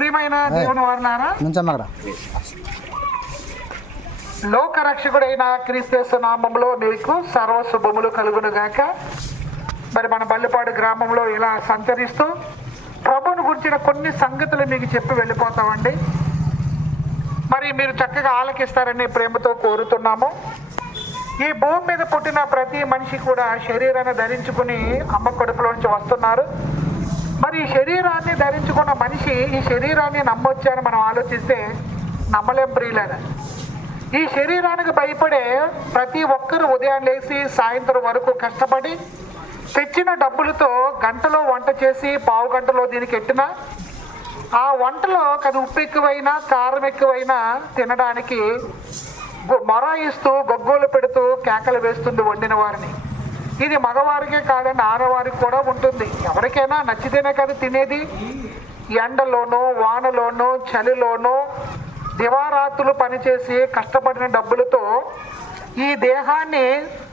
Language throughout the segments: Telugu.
ప్రియమైన దేవుని వారలారా, లోక రక్షకుడైన క్రీస్తు నామములో మీకు సర్వశుభములు కలుగును గాక. మరి మన బల్లిపాడు గ్రామంలో ఇలా సంచరిస్తూ ప్రభువును గురించిన కొన్ని సంగతులు మీకు చెప్పి వెళ్ళిపోతామండి. మరి మీరు చక్కగా ఆలకిస్తారని ప్రేమతో కోరుతున్నాము. ఈ భూమి మీద పుట్టిన ప్రతి మనిషి కూడా శరీరాన్ని ధరించుకుని అమ్మ కడుపులో నుంచి వస్తున్నారు. మరి ఈ శరీరాన్ని ధరించుకున్న మనిషి ఈ శరీరాన్ని నమ్మొచ్చని మనం ఆలోచిస్తే నమ్మలేం ప్రియులారా. ఈ శరీరానికి భయపడే ప్రతి ఒక్కరు ఉదయం లేచి సాయంత్రం వరకు కష్టపడి తెచ్చిన డబ్బులతో గంటలో వంట చేసి పావు గంటలో దీనికి ఎట్టినా ఆ వంటలో అది ఉప్పు ఎక్కువైనా కారం ఎక్కువైనా తినడానికి మొరాయిస్తూ గొగ్గోలు పెడుతూ కేకలు వేస్తుంది వండిన వారిని. ఇది మగవారికే కాదండి, ఆడవారికి కూడా ఉంటుంది. ఎవరికైనా నచ్చితేనే కదా తినేది. ఎండలోనూ వానలోనూ చలిలోనూ దివారాత్రులు పనిచేసి కష్టపడిన డబ్బులతో ఈ దేహాన్ని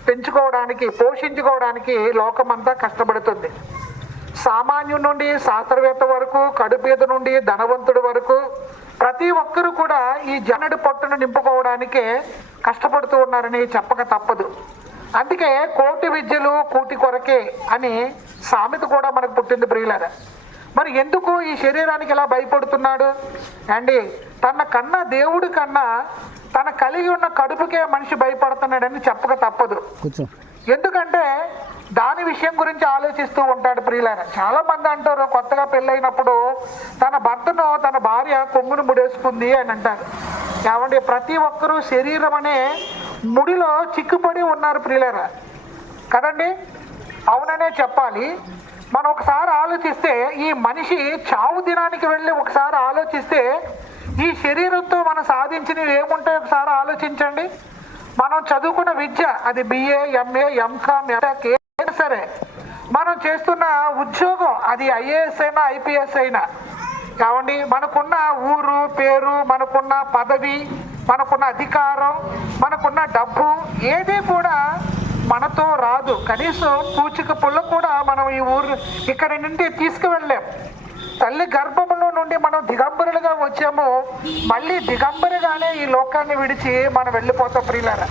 పెంచుకోవడానికి పోషించుకోవడానికి లోకమంతా కష్టపడుతుంది. సామాన్యుడి నుండి శాస్త్రవేత్త వరకు, కడుపేద నుండి ధనవంతుడి వరకు ప్రతి ఒక్కరూ కూడా ఈ జనడి పొట్టును నింపుకోవడానికే కష్టపడుతూ ఉన్నారని చెప్పక తప్పదు. అందుకే కోటి విద్యలు కూటి కొరకే అని సామెత కూడా మనకు పుట్టింది ప్రియులారా. మరి ఎందుకు ఈ శరీరానికి ఇలా భయపడుతున్నాడు అండి? తన కన్నా దేవుడి కన్నా తన కలిగి ఉన్న కడుపుకే మనిషి భయపడుతున్నాడని చెప్పక తప్పదు. ఎందుకంటే దాని విషయం గురించి ఆలోచిస్తూ ఉంటాడు ప్రియులారా. చాలా మంది అంటారు, కొత్తగా పెళ్ళైనప్పుడు తన భర్తను తన భార్య కొంగును ముడేసుకుంది అని అంటారు. కాబట్టి ప్రతి ఒక్కరూ శరీరం అనే ముడిలో చిక్కుపడి ఉన్నారు ప్రియులారా, కదండి? అవుననే చెప్పాలి. మనం ఒకసారి ఆలోచిస్తే ఈ మనిషి చావు దినానికి వెళ్ళి ఒకసారి ఆలోచిస్తే ఈ శరీరంతో మనం సాధించినవి ఏముంటాయో ఒకసారి ఆలోచించండి. మనం చదువుకున్న విద్య, అది బిఏ, ఎంఏ, ఎంకామ్, ఏదైనా సరే, మనం చేస్తున్న ఉద్యోగం, అది ఐఏఎస్ అయినా ఐపీఎస్ అయినా కావండి, మనకున్న ఊరు పేరు, మనకున్న పదవి, మనకున్న అధికారం, మనకున్న డబ్బు ఏది కూడా మనతో రాదు. కనీసం పూచిక పుల్ల కూడా మనం ఈ ఊరు ఇక్కడి నుండి తీసుకువెళ్ళాం. తల్లి గర్భంలో నుండి మనం దిగంబరులుగా వచ్చాము, మళ్ళీ దిగంబరిగానే ఈ లోకాన్ని విడిచి మనం వెళ్ళిపోతాం ప్రియులారా.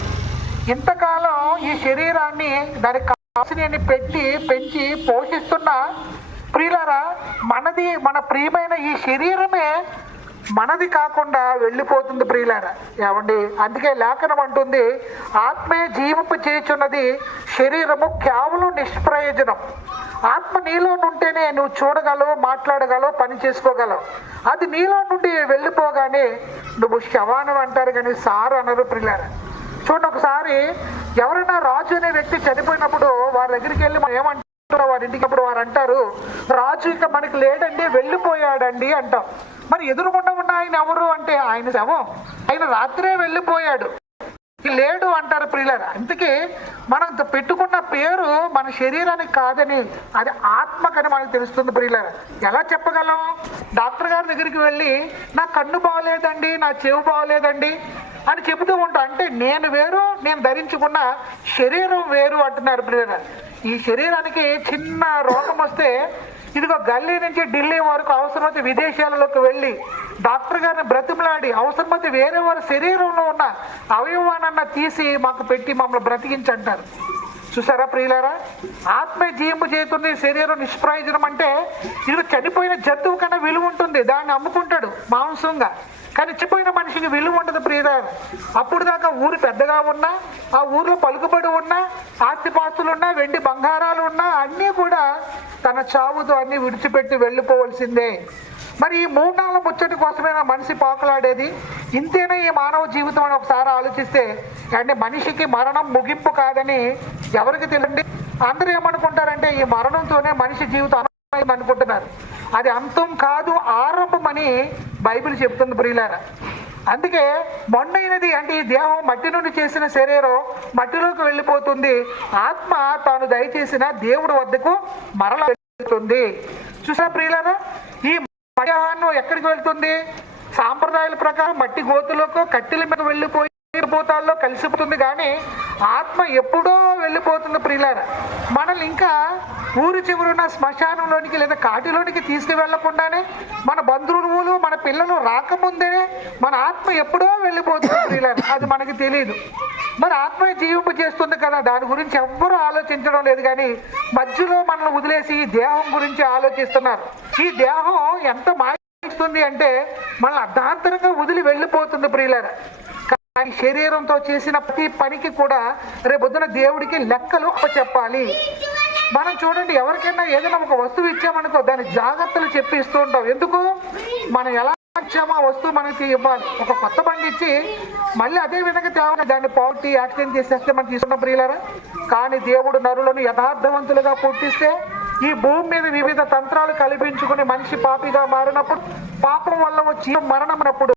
ఇంతకాలం ఈ శరీరాన్ని దానికి కాసిని పెట్టి పెంచి పోషిస్తున్న ప్రియులారా, మనది మన ప్రియమైన ఈ శరీరమే మనది కాకుండా వెళ్ళిపోతుంది ప్రియులారా. ఏమండి? అందుకే లేఖనం అంటుంది, ఆత్మే జీవింపు చేయుచున్నది, శరీరము కేవలం నిష్ప్రయోజనం. ఆత్మ నీలో ఉంటేనే నువ్వు చూడగలవు, మాట్లాడగలవు, పని చేసుకోగలవు. అది నీలో నుండి వెళ్ళిపోగానే నువ్వు శవానం అంటారు కానీ సారు అనరు ప్రియులారా. చూడండి, ఒకసారి ఎవరైనా రాజు అనే వ్యక్తి చనిపోయినప్పుడు వారి దగ్గరికి వెళ్ళి మనం ఏమంటారు, వారి ఇంటికి అప్పుడు వారు అంటారు, రాజు ఇక మనకి లేడండి, వెళ్ళిపోయాడండి అంటాం. మరి ఎదురుగుండా ఉన్న ఆయన ఎవరు అంటే ఆయన శవం, ఆయన రాత్రే వెళ్ళిపోయాడు, లేడు అంటారు ప్రియులారా. అందుకే మనం పెట్టుకున్న పేరు మన శరీరానికి కాదని అది ఆత్మకని మనకు తెలుస్తుంది ప్రియులారా. ఎలా చెప్పగలం? డాక్టర్ గారి దగ్గరికి వెళ్ళి నా కన్ను బాగోలేదండి, నా చెవు బాగోలేదండి అని చెబుతూ ఉంటా. అంటే నేను వేరు, నేను ధరించుకున్న శరీరం వేరు అంటున్నారు ప్రియులారా. ఈ శరీరానికి చిన్న రోగం వస్తే ఇదిగో గల్లీ నుంచి ఢిల్లీ వరకు అవసరమైతే విదేశాలలోకి వెళ్ళి డాక్టర్ గారిని బ్రతిమలాడి అవసరమైతే వేరే వారి శరీరంలో ఉన్న అవయవానన్నా తీసి మాకు పెట్టి మమ్మల్ని బ్రతికించంటారు. చూసారా ప్రియులారా? ఆత్మే జీవింపు చేస్తుంది, శరీరం నిష్ప్రయోజనం. అంటే ఇది చనిపోయిన జంతువు కన్నా విలువ ఉంటుంది, దాన్ని అమ్ముకుంటాడు మాంసంగా. కానీ చనిపోయిన మనిషికి విలువ ఉండదు ప్రియులారా. అప్పుడు దాకా ఊరు పెద్దగా ఉన్నా, ఆ ఊర్లో పలుకుబడి ఉన్నా, ఆస్తిపాస్తులు ఉన్నా, వెండి బంగారాలు ఉన్నా అన్నీ కూడా తన చావుతో అన్నీ విడిచిపెట్టి వెళ్ళిపోవలసిందే. మరి ఈ 3 ముచ్చటి కోసమైనా మనిషి పాకులాడేది? ఇంతేనా ఈ మానవ జీవితం అని ఒకసారి ఆలోచిస్తే, అంటే మనిషికి మరణం ముగింపు కాదని ఎవరికి తెలియండి. అందరూ ఏమనుకుంటారంటే ఈ మరణంతోనే మనిషి జీవితం అనుకుంటున్నారు. అది అంతం కాదు, ఆరంభమని బైబిల్ చెప్తుంది ప్రియులారా. అందుకే మొన్నైనది అంటే ఈ దేహం మట్టి నుండి చేసిన శరీరం మట్టిలోకి వెళ్ళిపోతుంది, ఆత్మ తాను దయచేసిన దేవుడి వద్దకు మరల వెళ్తుంది. చూసా ప్రియులారా? ఈ దేహాన్ని ఎక్కడికి వెళ్తుంది? సాంప్రదాయాల ప్రకారం మట్టి గోతులకు కట్టెల మీద వెళ్ళిపోయి పోతాల్లో కలిసిపోతుంది. కానీ ఆత్మ ఎప్పుడో వెళ్ళిపోతుంది ప్రియులారా. మనల్ని ఇంకా ఊరి చివరున్న శ్మశానంలోనికి లేదా కాటిలోనికి తీసుకువెళ్లకుండానే, మన బంధువులు మన పిల్లలు రాకముందే మన ఆత్మ ఎప్పుడో వెళ్ళిపోతుంది ప్రియులారా. అది మనకి తెలియదు. మరి ఆత్మ జీవింపు చేస్తుంది కదా, దాని గురించి ఎవ్వరూ ఆలోచించడం లేదు. కానీ మధ్యలో మనల్ని వదిలేసి ఈ దేహం గురించి ఆలోచిస్తున్నారు. ఈ దేహం ఎంత మాయిస్తుంది అంటే మనల్ని అర్ధాంతరంగా వదిలి వెళ్ళిపోతుంది ప్రియులారా. కానీ శరీరంతో చేసిన ప్రతి పనికి కూడా రేపొద్దున దేవుడికి లెక్కలు చెప్పాలి. మనం చూడండి, ఎవరికైనా ఏదైనా ఒక వస్తువు ఇచ్చామనుకో, దాని జాగ్రత్తలు చెప్పి ఇస్తూ ఉంటాం. ఎందుకు? మనం ఎలా ఇచ్చామో ఆ వస్తువు మనకి ఇవ్వాలి. ఒక కొత్త బండి ఇచ్చి మళ్ళీ అదే విధంగా తేవాలి, దాన్ని పౌటి యాక్సిడెంట్ చేసేస్తే మనం తీసుకున్న ప్రియులారా. కానీ దేవుడు నరులను యథార్థవంతులుగా పుట్టిస్తే ఈ భూమి మీద వివిధ తంత్రాలు కల్పించుకుని మనిషి పాపిగా మారినప్పుడు, పాపం వల్ల వచ్చి మరణమైనప్పుడు